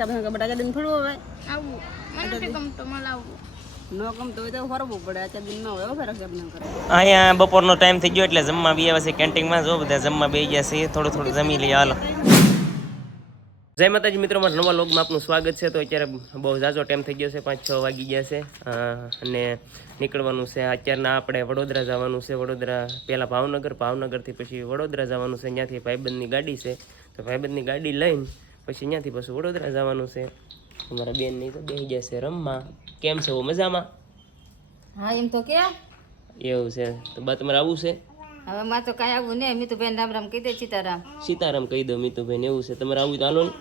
કે બટાકા દિન થોડું હવે. આવું મને નથી ગમતો મને આવું હોય તો ફરવું પડે આચાર દિન ન હોય હવે રક્ષાબંધન કરે અહીંયા બપોરનો ટાઈમ થઈ ગયો એટલે જમવા બી આવે છે કેન્ટીનમાં જો બધા જમવા બે ગયા છે થોડું થોડું જમી લઈએ હાલો. જય માતાજી મિત્રો મારા નવા લોગમાં આપનું સ્વાગત છે. તો અત્યારે બહુ ઝાઝો ટાઈમ થઈ ગયો છે પાંચ છ વાગી ગયા છે. અને નીકળવાનું છે અત્યારના આપણે વડોદરા જવાનું છે. વડોદરા પહેલાં ભાવનગર ભાવનગરથી પછી વડોદરા જવાનું છે. ત્યાંથી ભાઈબંધની ગાડી છે. તો ભાઈબંધની ગાડી લઈને પછી અહીંયાથી પછી વડોદરા જવાનું છે. અમારા બેનની તો બેસી જશે રમવા. કેમ છે? મજામાં? હા એમ તો કે. એવું છે. તો બા તમારે આવું છે? હવે માં તો કાંઈ આવું નહીં. મીતુબેન રામ રામ કહી દે સીતારામ. સીતારામ કહી દો મીતુભાઈ એવું છે. તમારે આવું તો હાલો ને.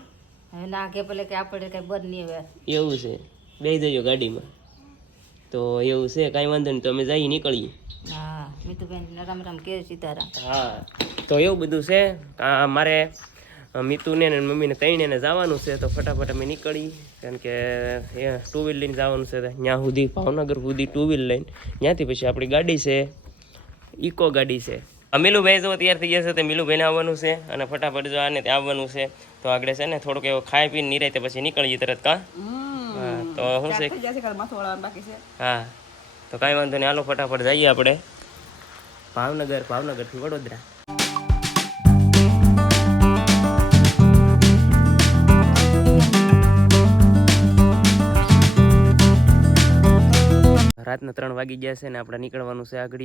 હવે ના કે પેલે કે આપણે કઈ બર નહીં હવે. એવું છે. બેસી જજો ગાડીમાં. તો એવું છે. કાંઈ વાંધો નહીં. તો અમે જઈ નીકળીએ. હા મીતુબેન રામ રામ કહે સીતારામ. હા. તો એવું બધું છે. મારે મીતુને ને મમ્મીને ને જવાનું છે તો ફટાફટ અમે નીકળી. કારણ કે ટુ વ્હીલ લઈને જવાનું છે ત્યાં સુધી ભાવનગર સુધી ટુ વ્હીલ લઈને. ત્યાંથી પછી આપણી ગાડી છે ઇકો ગાડી છે. મિલુભાઈ જો તૈયાર થઈ જશે તો મિલુભાઈને આવવાનું છે અને ફટાફટ જો આને ત્યાં આવવાનું છે. તો આગળ છે ને થોડુંક એવું ખાઈ પીને નિરાતે પછી નીકળીએ તરત કા? તો શું છે. હા. તો કાંઈ વાંધો નહીં હાલો ફટાફટ જઈએ આપણે. ભાવનગર ભાવનગરથી વડોદરા. રાતના ત્રણ વાગી ગયા છે ને આપણે નીકળવાનું છે આગળ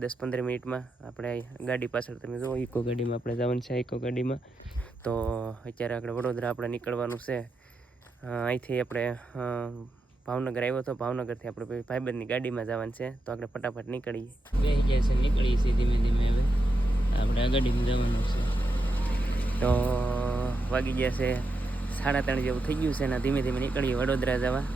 દસ પંદર મિનિટમાં. આપણે ગાડી પાછળ તમે જુઓ ઇકો ગાડીમાં આપણે જવાનું છે ઇકો ગાડીમાં. તો અત્યારે આપણે વડોદરા આપણે નીકળવાનું છે. અહીંથી આપણે ભાવનગર આવ્યો હતો ભાવનગરથી આપણે ભાઈબંધની ગાડીમાં જવાનું છે. તો આપણે ફટાફટ નીકળીએ. બે ગયા છે નીકળીએ છીએ ધીમે ધીમે હવે. આપણે આ ગાડીમાં જવાનું છે. તો વાગી ગયા છે સાડા ત્રણ જેવું થઈ ગયું છે ને ધીમે ધીમે નીકળીએ વડોદરા જવા.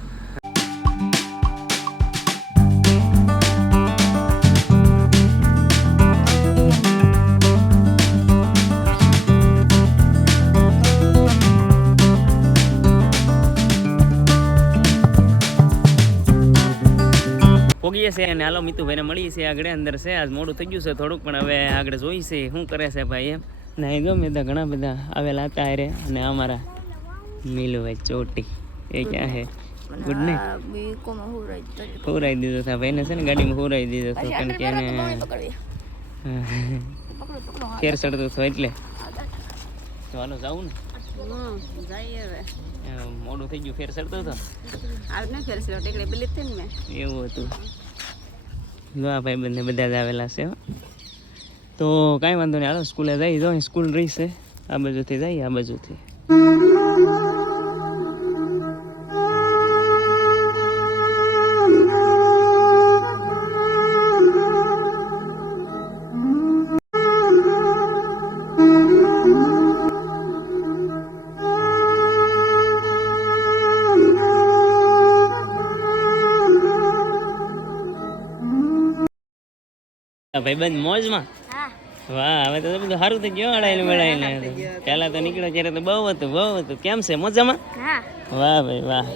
પોગીએ છે અને હાલો મિતુભાઈને મળીએ છીએ આગળ અંદર છે આજ મોડું થઈ ગયું છે થોડુંક પણ હવે આગળ જોઈ છે શું કરે છે ભાઈ એમ. ના એ ગમે તો ઘણા બધા આવેલા હતા અરે અને અમારા મિલુભાઈ ચોટી એ ક્યાં છે? ગુડ ને હોરાઈ દીધો હતા ભાઈને છે ને ગાડીમાં હોરાઈ દીધો હતો કારણ કે એને ફેર ચડતો હતો એટલે. તો હાલો જાવું ને. મોડું થઈ ગયું ફેર ચડતો હતો? એવું હતું. જો ભાઈ બંને બધા જ આવેલા છે. તો કાંઈ વાંધો નહીં. હાલો, સ્કૂલે જઈ, જો સ્કૂલ રહી છે. આ બાજુથી જઈએ આ બાજુથી. ભાઈબંધ મોજમાં? વાહ હવે તો બધું સારું થઈ ગયું અડાઈને બડાઈને પહેલા તો નીકળ્યો ત્યારે તો બહુ હતું બહુ હતું. કેમ છે મજામાં? વાહ ભાઈ વાહ.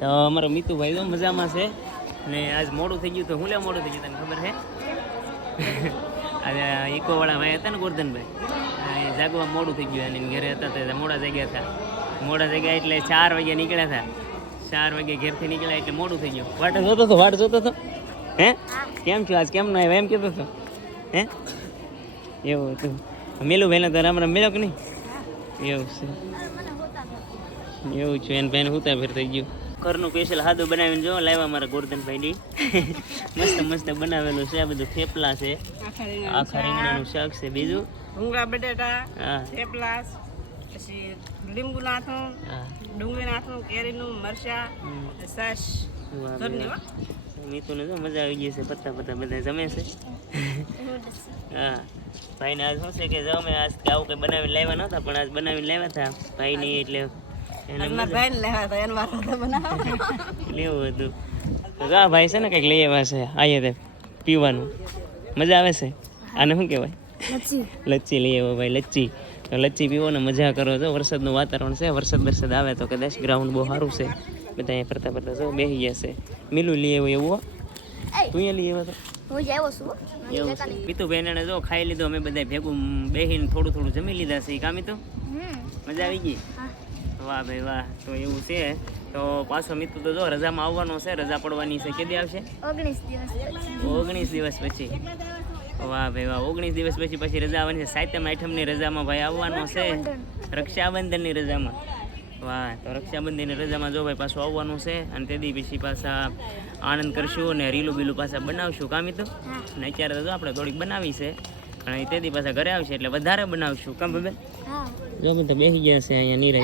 તો અમારો મીતુભાઈ તો મજામાં છે. ને આજ મોડું થઈ ગયું તો હું લે મોડું થઈ ગયું તને ખબર છે? આજે ઇકોવાળા ભાઈ હતા ને ગોરધનભાઈ. જાગવા મોડું થઈ ગયું એની ઘરે હતા તે મોડા જાગ્યા હતા. મોડા જાગ્યા એટલે ચાર વાગે નીકળ્યા હતા. ચાર વાગે ઘેરથી નીકળ્યા એટલે મોડું થઈ ગયું. વાટ જોતો હતો વાટ જોતો હતો? હે? કેમ છો? આજ કેમ ના આવ્યો? એમ કહેતો હતો. હે? એવું હતું. મેલું ભાઈને તો રામ રામ મેળો કે નહીં? એવું છે. એવું છે. એને ભાઈને હુતા ફેર થઈ ગયું. ઘરનું સ્પેશિયલ હાદું બનાવીને જો લાવ્યા મારા ગોરધનભાઈ મસ્ત મસ્ત બનાવેલું છે. આ બધું થેપલા છે. આખા રીંગણાનું શાક. છે બીજું. ભૂંગળા બટેટા થેપલા પછી લીંબુ નાથું ડુંગળી નાથું કેરીનું મરચા. સાસ. મીતુને તો મજા આવી ગઈ છે પત્તા પત્તા બધા જમે છે. હા ભાઈને આજ શું છે કે જો અમે આજ કે આવું કંઈ બનાવીને લાવ્યા નહોતા પણ આજ બનાવીને લાવ્યા હતા ભાઈની એટલે મારા ભાઈને હાથે લેવું હતું. હા ભાઈ છે ને કંઈક લઈ આવ્યા છે આઈએ તે પીવાનું. મજા આવે છે? આને શું કહેવાય? લચ્છી. લઈ આવ્યો ભાઈ લચ્છી. તો લચ્છી પીવો ને મજા કરો. છો વરસાદનું વાતાવરણ છે વરસાદ વરસાદ આવે તો કદાચ ગ્રાઉન્ડ બહુ સારું છે. બધા અહીંયા ફરતા ફરતા જો બેસી ગયા છે. મિલું લઈ આવ્યો એવું. તું અહીંયા લઈ આવ્યો તો? જ આવ્યો છું એવું છે. પીતુભાઈ એને જો ખાઈ લીધો અમે બધા ભેગું બેસીને થોડું થોડું જમી લીધા છે. કામી તો? મજા આવી ગઈ? વાહ ભાઈ વાહ. તો એવું છે. તો પાછો મિત્ર તો જો રજામાં આવવાનો છે. રજા પડવાની છે. કેદી આવશે? ઓગણીસ દિવસ પછી. ઓગણીસ દિવસ પછી. વાહ ભાઈ વાહ. ઓગણીસ દિવસ પછી પછી રજા આવવાની છે. સાતમ આઠમની રજામાં ભાઈ આવવાનો છે. રક્ષાબંધનની રજામાં. વાહ તો રક્ષાબંધનની રજામાં જો ભાઈ પાછું આવવાનું છે અને તે દી પછી પાછા આનંદ કરશું અને રીલું બીલું પાછા બનાવશું કામ તો અને અત્યારે તો જો આપણે થોડીક બનાવી છે અને તે દી પાછા ઘરે આવશે એટલે વધારે બનાવશું કામ ભાઈ હા. જો બધા બેસી ગયા છે અહીંયા નહીં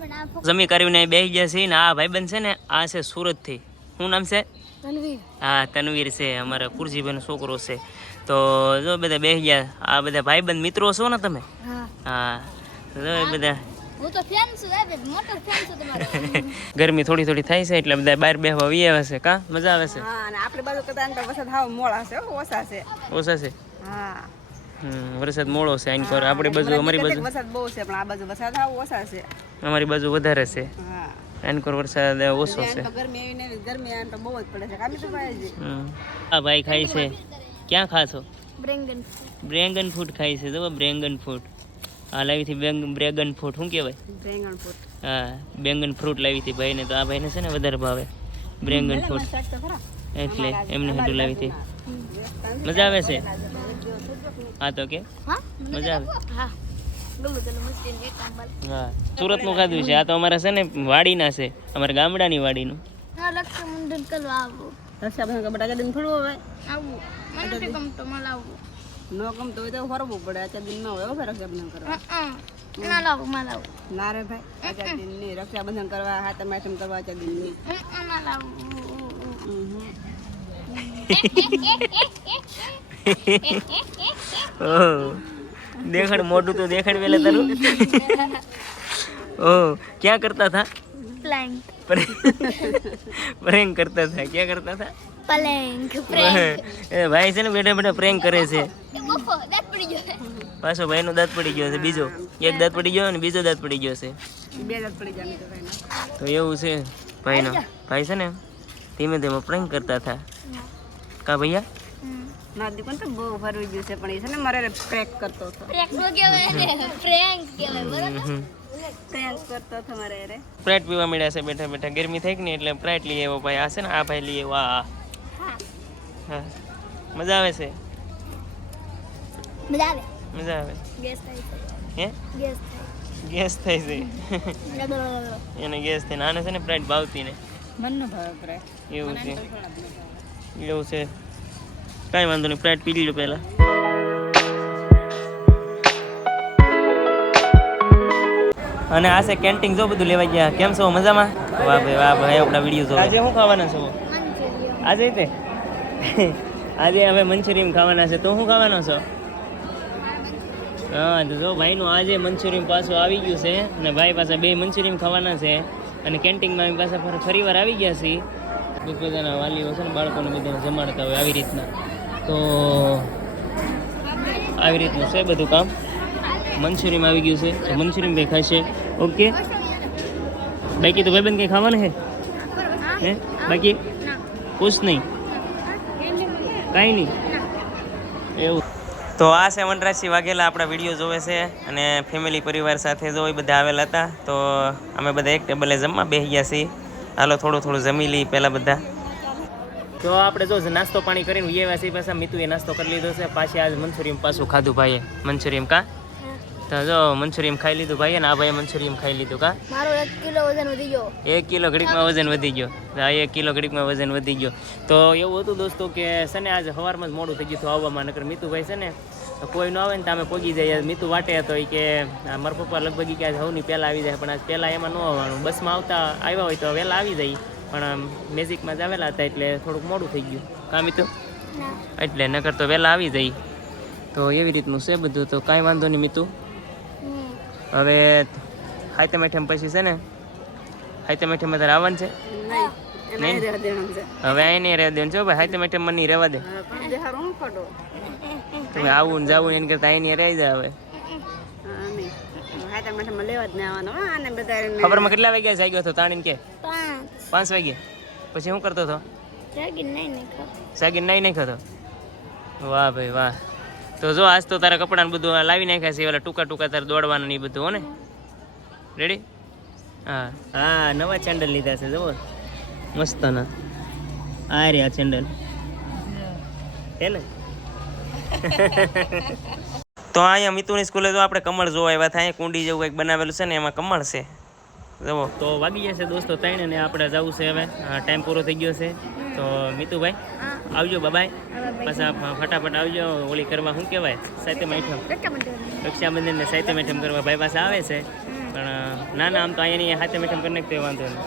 બના ફોકસ જમી કરીને બેસી ગયા છે ને આ ભાઈબંધ છે ને આ છે સુરતથી. શું નામ છે? હા તનવીર છે અમારા કુરજીભાઈનો છોકરો છે. તો જો બધા બેસી ગયા આ બધા ભાઈબંધ મિત્રો છો ને તમે? હા. બધા. હું તો ફેન છું સાહેબ મોટો ફેન છું તમારો. ગરમી થોડી થોડી થાય છે એટલે બધા બહાર બેહવા વી આવે છે કા? મજા આવે છે? હા અને આપણે બાજુ કરતા તો વરસાદ હાવ મોળા છે હો, ઓછા છે. ઓછા છે? હા. વરસાદ મોડો છે આની પર. આપણી બાજુ અમારી બાજુ વરસાદ બહુ છે પણ આ બાજુ વરસાદ હાવ ઓછા છે. અમારી બાજુ વધારે છે. હા. આની પર વરસાદ ઓછો છે. ગરમી એવી ગરમી આમ તો બહુ જ પડે છે કામી તો ભાઈ. આ ભાઈ ખાય છે. ક્યાં ખાશો? બ્રેંગન. બ્રેંગન ફૂડ ખાય છે જો બ્રેંગન ફૂડ આ લાવી હતી બેંગ- બ્રેગન ફ્રૂટ શું કહેવાય? હા બેંગન ફ્રૂટ લાવી હતી ભાઈને. તો આ ભાઈને છે ને વધારે ભાવે. બ્રેંગન ફ્રૂટ. એટલે એમને હાટું લાવી હતી. મજા આવે છે? હા તો કે? હા? મજા આવે? હા. સુરત સુરતનું ખાધું છે. આ તો અમારા છે ને વાડીના છે. અમારા ગામડાની વાડીનું. મુંડન કરવા આવું. રક્ષાબંધન કપડા બટાકા દિન થોડું હવે આવું. મને નથી ગમતો મને આવું ન ગમતો હોય તો ફરવું પડે. આ દિન ન હોય હો ભાઈ રક્ષાબંધન કરવા. ના લાવું માં લાવું. ના રે ભાઈ આચાર દિનની રક્ષાબંધન કરવા હાથ આઠમ કરવા આચાર દિનની ના લાવું. ઓહ. દેખાડ મોઢું તો દેખાડ પેલા તારું. ઓહ ક્યાં કરતા થા? પ્લેન્ક પ્રેંક કરતા થા ક્યાં કરતા થા? પ્લેન્ક એ ભાઈ છે ને બેઠા બેઠા પ્રેંક કરે છે. પાછો ભાઈ નો પાછો ભાઈનો દાંત પડી ગયો છે બીજો. એક દાંત પડી ગયો અને બીજો દાંત પડી ગયો છે. તો એવું છે ભાઈનો. ભાઈ છે ને ધીમે ધીમે પ્રેંક કરતા હતા. કા ભૈયા? ના દીકન તો બહુ ફરવી ગયું છે પણ એ છે ને મારે પ્રેક કરતો હતો. પ્રેન્ક નો કહેવાય ને પ્રેન્ક કહેવાય બરાબર? હમ. પ્રેક કરતો હતો મારે રે સ્પ્રાઇટ પીવા મળ્યા છે બેઠા બેઠા. ગરમી થઈ ગઈ ને એટલે સ્પ્રાઇટ લઈ આવ્યો ભાઈ. આ છે ને આ ભાઈ લઈ આવ્યો. આ. હા. મજા આવે છે? મજા આવે? મજા આવે. ગેસ થાય છે. હે? ગેસ થાય. ગેસ થાય છે. એને ગેસ થઈને આને છે ને સ્પ્રાઇટ ભાવતી ને મન ન ભાવે એવું છે એવું છે. કાંઈ વાંધો નહીં સ્પ્રાઇટ પી લીધું પહેલાં. અને આ છે કેન્ટીન જો બધું લેવા ગયા. કેમ છો? મજામાં? વાહ ભાઈ વાહ ભાઈ આપણા વીડિયો જો આજે શું ખાવાના છો? આજે તે? આજે અમે મંચુરિયમ ખાવાના છે. તો શું ખાવાનો છો? હા તો જો ભાઈનું આજે મંચુરિયમ પાછું આવી ગયું છે અને ભાઈ પાસે બે મંચુરિયમ ખાવાના છે અને કેન્ટીનમાં અમે પાછા ફરી ફરી વાર આવી ગયા છીએ. બધાના વાલીઓ છે ને બાળકોને બધાને જમાડતા હોય આવી રીતના. તો આવી રીતનું છે બધું કામ. મંચુરિયમ આવી ગયું છે. તો મંચુરિયમ ભાઈ ખાશે. ઓકે? બાકી તો ભાઈબંધ કંઈ ખાવાનું છે? હે? બાકી? કુછ નહીં? કાંઈ નહીં. એવું. તો આ છે વનરાશી વાઘેલા આપણા વીડિયો જોવે છે અને ફેમિલી પરિવાર સાથે જો એ બધા આવેલા હતા. તો અમે બધા એક ટેબલે જમવા બેસી ગયા છીએ. હાલો થોડું થોડું જમી લઈએ પહેલાં બધા. તો આપણે જો નાસ્તો પાણી કરીને વ્યવા છીએ. પાછા મીતુએ નાસ્તો કરી લીધો છે. પાછી આજ મંચુરિયમ પાછું ખાધું ભાઈએ. મંચુરિયમ કા? તો જો મંચુરિયમ ખાઈ લીધું ભાઈ ને આ ભાઈએ મંચુરિયમ ખાઈ લીધું કા? મારો 1 કિલો વજન વધી ગયો. એક કિલો ઘડીકમાં વજન વધી ગયો. આ એક કિલો ઘડીકમાં વજન વધી ગયો. તો એવું હતું દોસ્તો કે સને આજે સવારમાં જ મોડું થઈ ગયું હતું આવવામાં નકર મીતુભાઈ છે ને કોઈ ન આવે ને તો અમે પહોંચી જઈએ. મીતુ વાટે હતો એ કે મારા પપ્પા લગભગ કે આજે સૌની પહેલાં આવી જાય પણ આજ પહેલાં એમાં ન આવવાનું. બસમાં આવતા આવ્યા હોય તો વહેલા આવી જાય. પણ મેજિકમાં જ આવેલા હતા એટલે થોડુંક મોડું થઈ ગયું. કા મીતુ? એટલે નકર તો વહેલા આવી જાય. તો એવી રીતનું છે બધું. તો કાંઈ વાંધો નહીં મીતુ. હવે હાઈતે આઈટમ પછી છે ને હાઈતે આઈટમ તારે આવવાનું છે? હવે અહીં નહીં રહેવા દેવાનું છો ભાઈ હાઈતમ આઈટમ મને નહીં રહેવા દે. તમે આવું ને જાવું એને કરતા અહીં નહીં રહી જાય હવે ખબરમાં કેટલા વાગ્યા જાગ્યો હતો તાણીને કે? પાંચ. પાંચ વાગે. પછી શું કરતો હતો? જાગી નહીં નહીં ખા સાગીને નાઈ નાખ્યો હતો વાહ ભાઈ વાહ. તો જો આજ તો તારા કપડાને બધું લાવી નાખ્યા છે ઓલા ટૂંકા ટૂંકા તારે દોડવાનું ને બધું હો ને? રેડી હા. હા નવા ચેન્ડલ લીધા છે જુઓ. મસ્ત ના આ રહ્યા ચેન્ડલ. હે ને? તો અહીંયા મિતુની સ્કૂલે તો આપણે કમળ જોવા આવ્યા થાય કુંડી જેવું કંઈક બનાવેલું છે ને એમાં કમળ છે. જવો તો વાગી જશે દોસ્તો ત્રણ ને આપણે જવું છે હવે. ટાઈમ પૂરો થઈ ગયો છે. તો મિતુભાઈ આવજો બાબાય પાછા ફટાફટ આવજો. ઓલી કરવા શું કહેવાય? સાહિત્ય મેઠમ રક્ષાબંધન ને સાહિત્ય મેઠમ કરવા ભાઈ પાસે આવે છે. પણ ના ના આમ તો અહીંયાની હાથે મેઠમ કરી નાખતો વાંધો નહીં.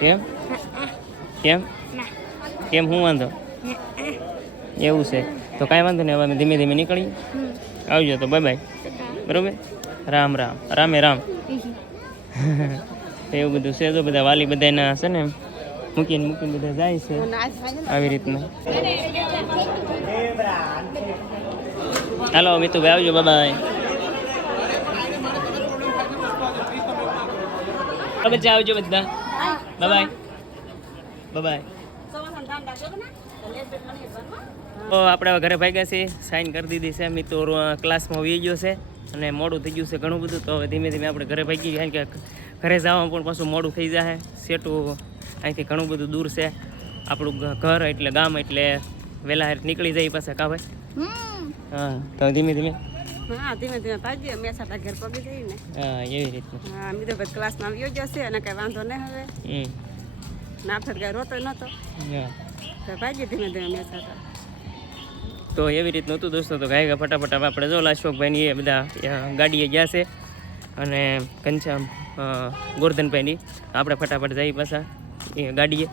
કેમ? કેમ? કેમ હું વાંધો? એવું છે. તો કાંઈ વાંધો નહીં હવે અમે ધીમે ધીમે નીકળીએ. આવજો તો બાય બાય બરોબર? રામ રામ. રામે રામ. એવું બધું છે. તો બધા વાલી બધાના હશે ને મૂકીને મૂકીને બધા જાય છે આવી રીતના. હાલો મિતુભાઈ આવજો બાબા બચ્ચા આવજો, બધા. બાય બાય તો આપણે હવે ઘરે ભાગ્યા છે સાઈન કરી દીધી છે. મિત્ર ક્લાસમાં વી ગયો છે અને મોડું થઈ ગયું છે ઘણું બધું. તો હવે ધીમે ધીમે આપણે ઘરે ભાગી ગયા. કે ઘરે જવામાં પણ પાછું મોડું થઈ જાય. સેટું અહીંથી ઘણું બધું દૂર છે. આપણું ઘર એટલે ગામ એટલે વહેલા હેર નીકળી જાય પાસે કા ભાઈ હા તો ધીમે ધીમે? હા ધીમે ધીમે ભાગીએ મેં સાટા ઘર પગી જઈ ને. હા એવી રીતનું. હા ક્લાસમાં આવ્યો જશે અને કઈ વાંધો નહીં હવે. હમ. ના ફેર કઈ રોતો નહોતો. તો ભાગીએ ધીમે ધીમે તો. એવી રીતનું હતું દોસ્તો તો ગાય ફટાફટ આપણે જો અશોકભાઈની એ બધા ગાડીએ ગયા છે. અને ઘનશ્યામ ગોરધનભાઈની આપણે ફટાફટ જઈએ પાછા. એ ગાડીએ.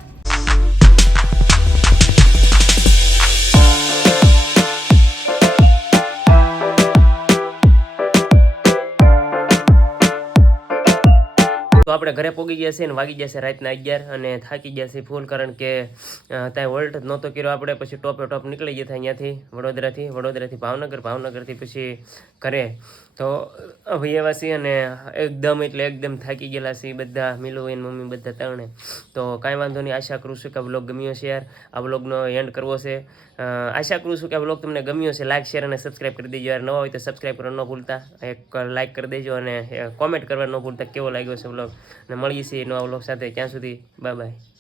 તો આપણે ઘરે પોગી ગયા છે ને વાગી ગયા છે રાતના અગિયાર અને થાકી ગયા છે ફૂલ કારણ કે ત્યાં વોલ્ટ નહોતો કર્યો. આપણે પછી ટોપે ટોપ નીકળી ગયા હતા અહીંયાથી વડોદરાથી. વડોદરાથી ભાવનગર, ભાવનગરથી પછી ઘરે. તો છીએ અને એકદમ એટલે એકદમ થાકી ગયેલા છીએ બધા, મિલુ એન મમ્મી બધા ત્રણે. તો કાંઈ વાંધો નહીં. આશા કરું છું કે આ બ્લોગ ગમ્યો છે યાર. આ બ્લોગનો એન્ડ કરવો છે. આશા કરું છું કે આ બ્લોગ તમને ગમ્યો છે લાઇક શેર અને સબસ્ક્રાઈબ કરી દેજો. યાર, નવા હોય તો સબસ્ક્રાઈબ કરવા ન ભૂલતા. એક લાઇક કરી દેજો અને કોમેન્ટ કરવા ન ભૂલતા. કેવો લાગ્યો છે બ્લોગ? અને મળીએ છીએ નવા બ્લોગ સાથે. ત્યાં સુધી બાય બાય